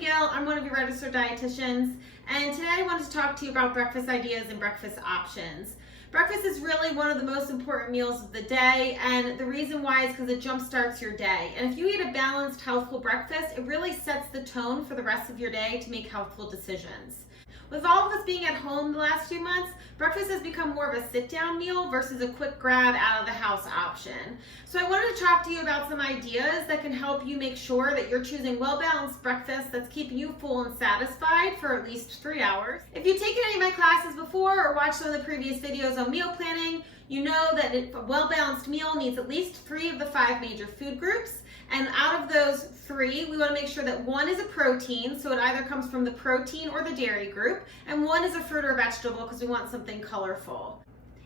Gill. I'm one of your registered dietitians, and today I wanted to talk to you about breakfast ideas and breakfast options. Breakfast is really one of the most important meals of the day, and the reason why is because it jumpstarts your day. And if you eat a balanced, healthful breakfast, it really sets the tone for the rest of your day to make healthful decisions. With all of us being at home the last few months, breakfast has become more of a sit-down meal versus a quick grab out of the house option. So I wanted to talk to you about some ideas that can help you make sure that you're choosing well-balanced breakfast that's keeping you full and satisfied for at least 3 hours. If you've taken any of my classes before or watched some of the previous videos on meal planning, you know that a well-balanced meal needs at least 3 of the 5 major food groups. And out of those 3, we want to make sure that 1 is a protein, so it either comes from the protein or the dairy group, and 1 is a fruit or vegetable because we want something colorful.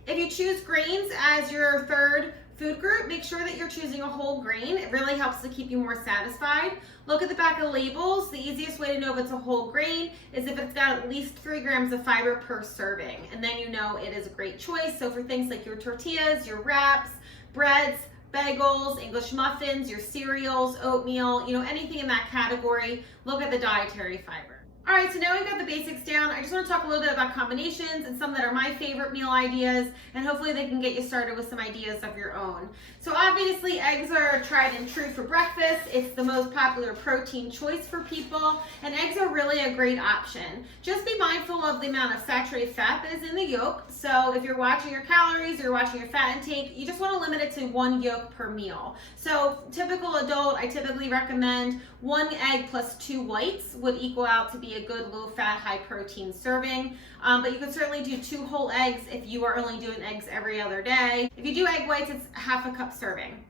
If you choose grains as your 3rd food group, make sure that you're choosing a whole grain. It really helps to keep you more satisfied. Look at the back of the labels. The easiest way to know if it's a whole grain is if it's got at least 3 grams of fiber per serving, and then you know it is a great choice. So for things like your tortillas, your wraps, breads, bagels, English muffins, your cereals, oatmeal, anything in that category, look at the dietary fiber. All right, so now we've got the basics down. I just want to talk a little bit about combinations and some that are my favorite meal ideas, and hopefully they can get you started with some ideas of your own. So obviously eggs are tried and true for breakfast. It's the most popular protein choice for people, and eggs are really a great option. Just be mindful of the amount of saturated fat that is in the yolk. So if you're watching your calories or you're watching your fat intake, you just want to limit it to 1 yolk per meal. So typical adult, I typically recommend 1 egg plus 2 whites would equal out to be a good low-fat, high-protein serving. But you can certainly do 2 whole eggs if you are only doing eggs every other day. If you do egg whites, it's half a cup serving.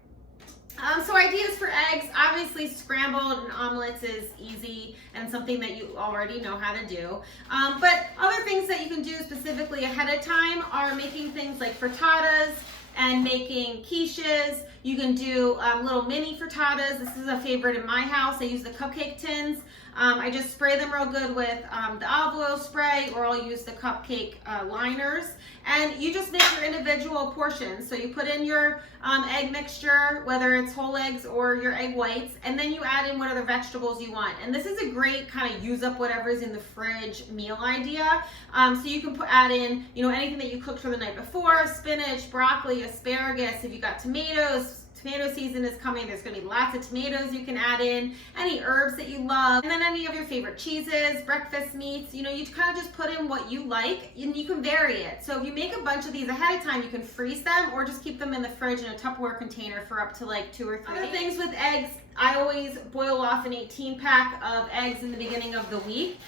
So ideas for eggs, obviously scrambled and omelets is easy and something that you already know how to do. But other things that you can do specifically ahead of time are making things like frittatas and making quiches. You can do little mini frittatas. This is a favorite in my house. I use the cupcake tins. I just spray them real good with the olive oil spray, or I'll use the cupcake liners. And you just make your individual portions. So you put in your egg mixture, whether it's whole eggs or your egg whites, and then you add in whatever vegetables you want. And this is a great kind of use up whatever's in the fridge meal idea. So you can add in, anything that you cooked for the night before: spinach, broccoli, asparagus. If you got tomatoes, tomato season is coming. There's going to be lots of tomatoes you can add in, any herbs that you love, and then any of your favorite cheeses, breakfast meats. You kind of just put in what you like, and you can vary it. So if you make a bunch of these ahead of time, you can freeze them or just keep them in the fridge in a Tupperware container for up to like 2 or 3 days. Other things with eggs, I always boil off an 18-pack of eggs in the beginning of the week,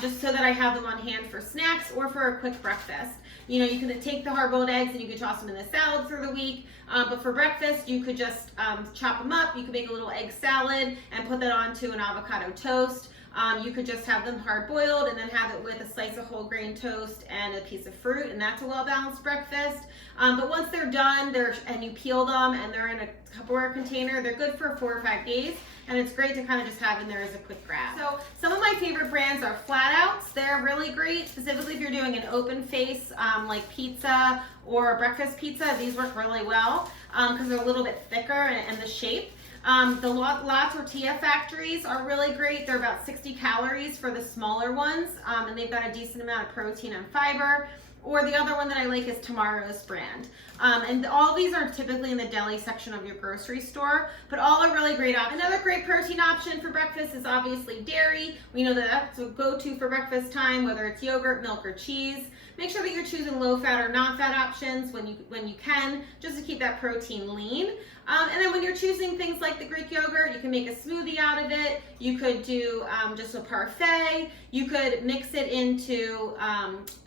just so that I have them on hand for snacks or for a quick breakfast. You can take the hard-boiled eggs and you can toss them in the salad through the week, but for breakfast, you could just chop them up. You could make a little egg salad and put that onto an avocado toast. You could just have them hard-boiled and then have it with a slice of whole grain toast and a piece of fruit, and that's a well-balanced breakfast. But once they're done, and you peel them and they're in a Tupperware container, they're good for 4 or 5 days, and it's great to kind of just have in there as a quick grab. So some of my favorite brands are Flat Outs. They're really great, specifically if you're doing an open face like pizza or breakfast pizza. These work really well because they're a little bit thicker and the shape. The La Tortilla Factories are really great. They're about 60 calories for the smaller ones, and they've got a decent amount of protein and fiber. Or the other one that I like is Tomorrow's brand. And all these are typically in the deli section of your grocery store, but all are really great options. Another great protein option for breakfast is obviously dairy. We know that that's a go-to for breakfast time, whether it's yogurt, milk, or cheese. Make sure that you're choosing low-fat or non-fat options when you can, just to keep that protein lean. And then when you're choosing things like the Greek yogurt, you can make a smoothie out of it. You could do just a parfait. You could mix it into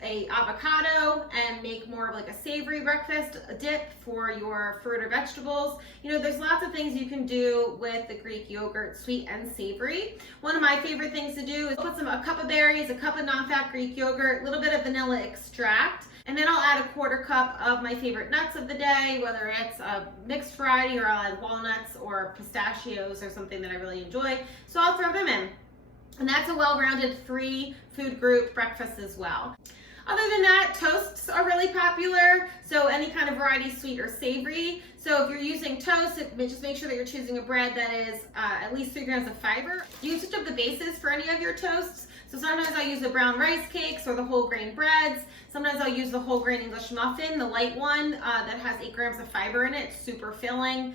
a avocado and make more of like a savory breakfast, a dip for your fruit or vegetables. There's lots of things you can do with the Greek yogurt, sweet and savory. One of my favorite things to do is put a cup of berries, a cup of non-fat Greek yogurt, a little bit of vanilla extract, and then I'll add a 1/4 cup of my favorite nuts of the day, whether it's a mixed variety or I'll add walnuts or pistachios or something that I really enjoy. So I'll throw them in. And that's a well-rounded 3 food group breakfast as well. Other than that, toasts are really popular, so any kind of variety, sweet or savory. So if you're using toast, just make sure that you're choosing a bread that is at least 3 grams of fiber. You can switch up the bases for any of your toasts. So sometimes I'll use the brown rice cakes or the whole grain breads. Sometimes I'll use the whole grain English muffin, the light one that has 8 grams of fiber in it. It's super filling.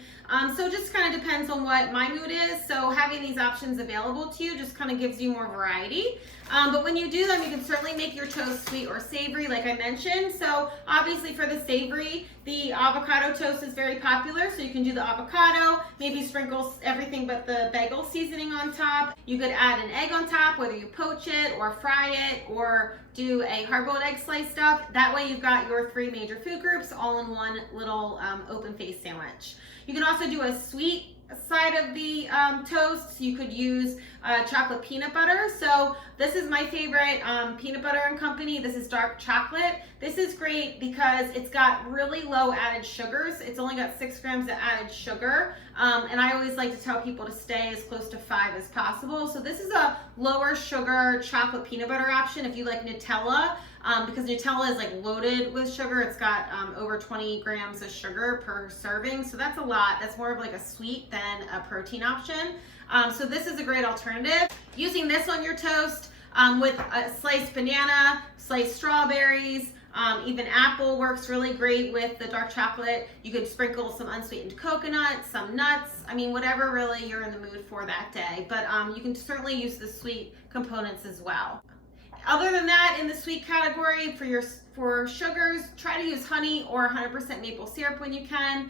So it just kind of depends on what my mood is. So having these options available to you just kind of gives you more variety. But when you do them, you can certainly make your toast sweet or savory, like I mentioned. So obviously for the savory, the avocado toast is very popular. So you can do the avocado, maybe sprinkle everything but the bagel seasoning on top. You could add an egg on top, whether you poach it or fry it or do a hard-boiled egg sliced up. That way you've got your 3 major food groups all in one little open-faced sandwich. You can also do a sweet side of the toast. You could use chocolate peanut butter. So this is my favorite peanut butter and company. This is dark chocolate. This is great because it's got really low added sugars. It's only got 6 grams of added sugar. And I always like to tell people to stay as close to 5 as possible. So this is a lower sugar chocolate peanut butter option if you like Nutella. Because Nutella is like loaded with sugar. It's got over 20 grams of sugar per serving. So that's a lot. That's more of like a sweet than a protein option. So this is a great alternative. Using this on your toast with a sliced banana, sliced strawberries, even apple works really great with the dark chocolate. You could sprinkle some unsweetened coconut, some nuts. I mean, whatever really you're in the mood for that day. But you can certainly use the sweet components as well. Other than that, in the sweet category, for sugars, try to use honey or 100% maple syrup when you can.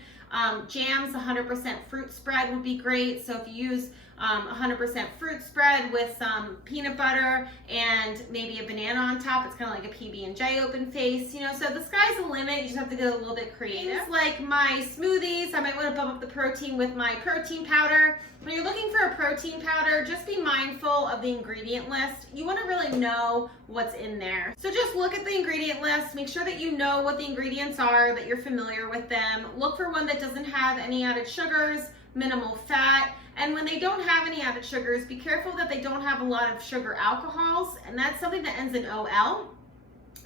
Jams, 100% fruit spread would be great. So if you use 100% fruit spread with some peanut butter and maybe a banana on top, it's kind of like a PB&J open face, you know, so the sky's the limit. You just have to get a little bit creative. Things like my smoothies, I might want to bump up the protein with my protein powder. When you're looking for a protein powder, just be mindful of the ingredient list. You want to really know what's in there. So just look at the ingredient list, make sure that you know what the ingredients are, that you're familiar with them. Look for one that doesn't have any added sugars, minimal fat. And when they don't have any added sugars, be careful that they don't have a lot of sugar alcohols, and that's something that ends in OL,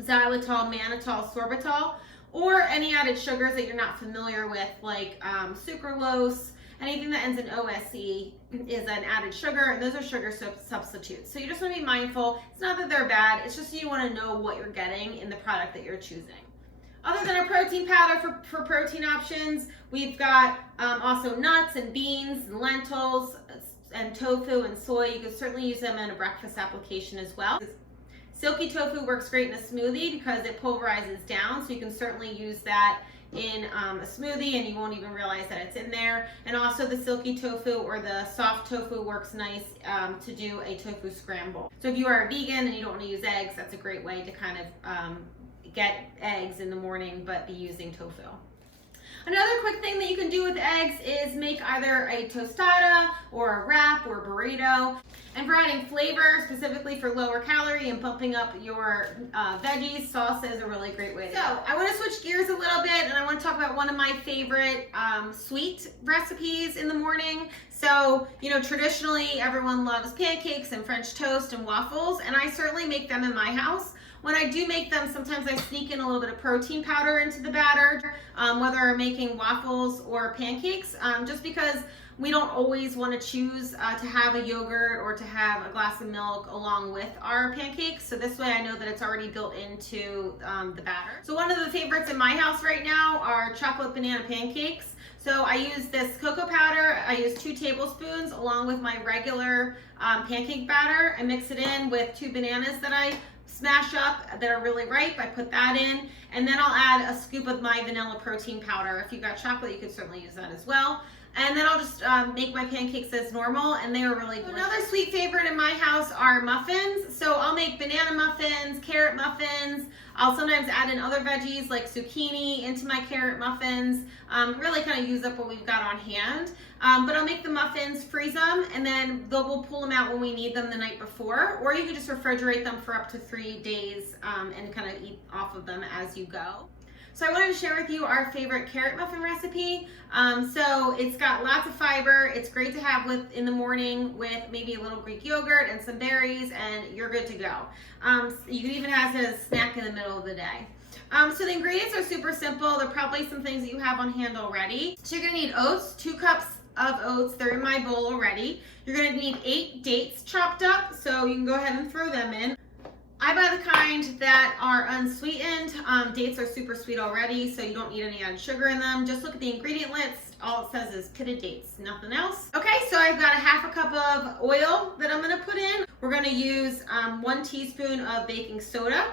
xylitol, mannitol, sorbitol, or any added sugars that you're not familiar with, like sucralose. Anything that ends in OSE is an added sugar, and those are sugar substitutes. So you just want to be mindful. It's not that they're bad, it's just you want to know what you're getting in the product that you're choosing. Other than a protein powder for protein options, we've got also nuts and beans and lentils and tofu and soy. You could certainly use them in a breakfast application as well. Silky tofu works great in a smoothie because it pulverizes down, so you can certainly use that in a smoothie and you won't even realize that it's in there. And also the silky tofu or the soft tofu works nice to do a tofu scramble. So if you are a vegan and you don't want to use eggs, that's a great way to kind of get eggs in the morning but be using tofu. Another quick thing that you can do with eggs is make either a tostada or a wrap or a burrito. And for adding flavor, specifically for lower calorie and bumping up your veggies, salsa is a really great way to go. So I want to switch gears a little bit and I want to talk about one of my favorite sweet recipes in the morning. So, you know, traditionally everyone loves pancakes and French toast and waffles, and I certainly make them in my house. When I do make them, sometimes I sneak in a little bit of protein powder into the batter, whether I'm making waffles or pancakes, just because we don't always want to choose to have a yogurt or to have a glass of milk along with our pancakes. So this way I know that it's already built into the batter. So one of the favorites in my house right now are chocolate banana pancakes. So I use this cocoa powder. I use 2 tablespoons along with my regular pancake batter. I mix it in with 2 bananas that I smash up that are really ripe. I put that in, and then I'll add a scoop of my vanilla protein powder. If you've got chocolate, you could certainly use that as well. And then I'll just make my pancakes as normal, and they are really delicious. Another sweet favorite in my house are muffins. So I'll make banana muffins, carrot muffins. I'll sometimes add in other veggies like zucchini into my carrot muffins. Really kind of use up what we've got on hand. But I'll make the muffins, freeze them, and then we'll pull them out when we need them the night before. Or you can just refrigerate them for up to 3 days and kind of eat off of them as you go. So I wanted to share with you our favorite carrot muffin recipe. So it's got lots of fiber. It's great to have in the morning with maybe a little Greek yogurt and some berries, and you're good to go. You can even have it as a snack in the middle of the day. So the ingredients are super simple. They're probably some things that you have on hand already. So you're gonna need oats, 2 cups of oats. They're in my bowl already. You're gonna need 8 dates chopped up, so you can go ahead and throw them in. I buy the kind that are unsweetened. Dates are super sweet already, so you don't need any added sugar in them. Just look at the ingredient list. All it says is pitted dates, nothing else. Okay, so I've got a 1/2 cup of oil that I'm gonna put in. We're gonna use 1 teaspoon of baking soda.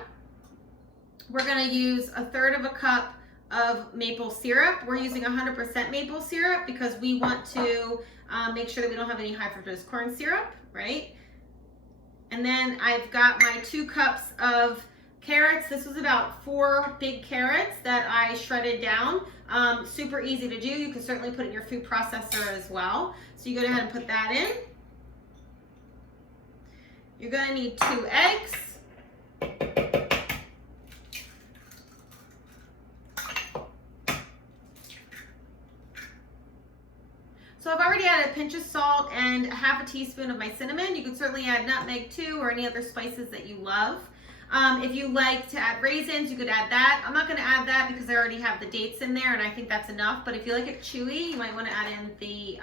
We're gonna use 1/3 cup of maple syrup. We're using 100% maple syrup because we want to make sure that we don't have any high fructose corn syrup, right? And then I've got my 2 cups of carrots. This was about 4 big carrots that I shredded down. Super easy to do. You can certainly put it in your food processor as well. So you go ahead and put that in. You're gonna need 2 eggs. So I've already added a pinch of salt and 1/2 teaspoon of my cinnamon. You could certainly add nutmeg too, or any other spices that you love. If you like to add raisins, you could add that. I'm not gonna add that because I already have the dates in there and I think that's enough, but if you like it chewy, you might wanna add in the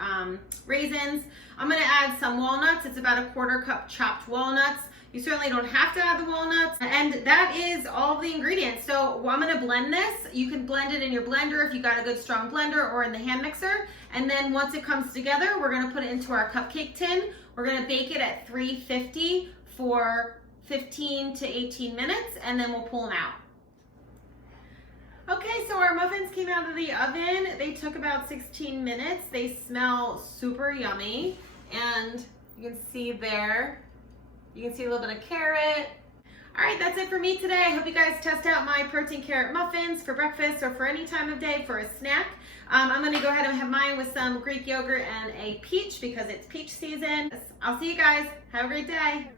raisins. I'm gonna add some walnuts. It's about 1/4 cup chopped walnuts. You certainly don't have to add the walnuts. And that is all the ingredients. So I'm gonna blend this. You can blend it in your blender if you got a good strong blender or in the hand mixer. And then once it comes together, we're gonna put it into our cupcake tin. We're gonna bake it at 350 for 15 to 18 minutes, and then we'll pull them out. Okay, so our muffins came out of the oven. They took about 16 minutes. They smell super yummy. And you can see there, you can see a little bit of carrot. All right, that's it for me today. I hope you guys test out my protein carrot muffins for breakfast or for any time of day for a snack. I'm gonna go ahead and have mine with some Greek yogurt and a peach because it's peach season. I'll see you guys. Have a great day.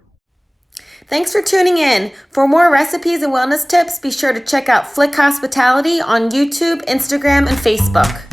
Thanks for tuning in. For more recipes and wellness tips, be sure to check out Flick Hospitality on YouTube, Instagram, and Facebook.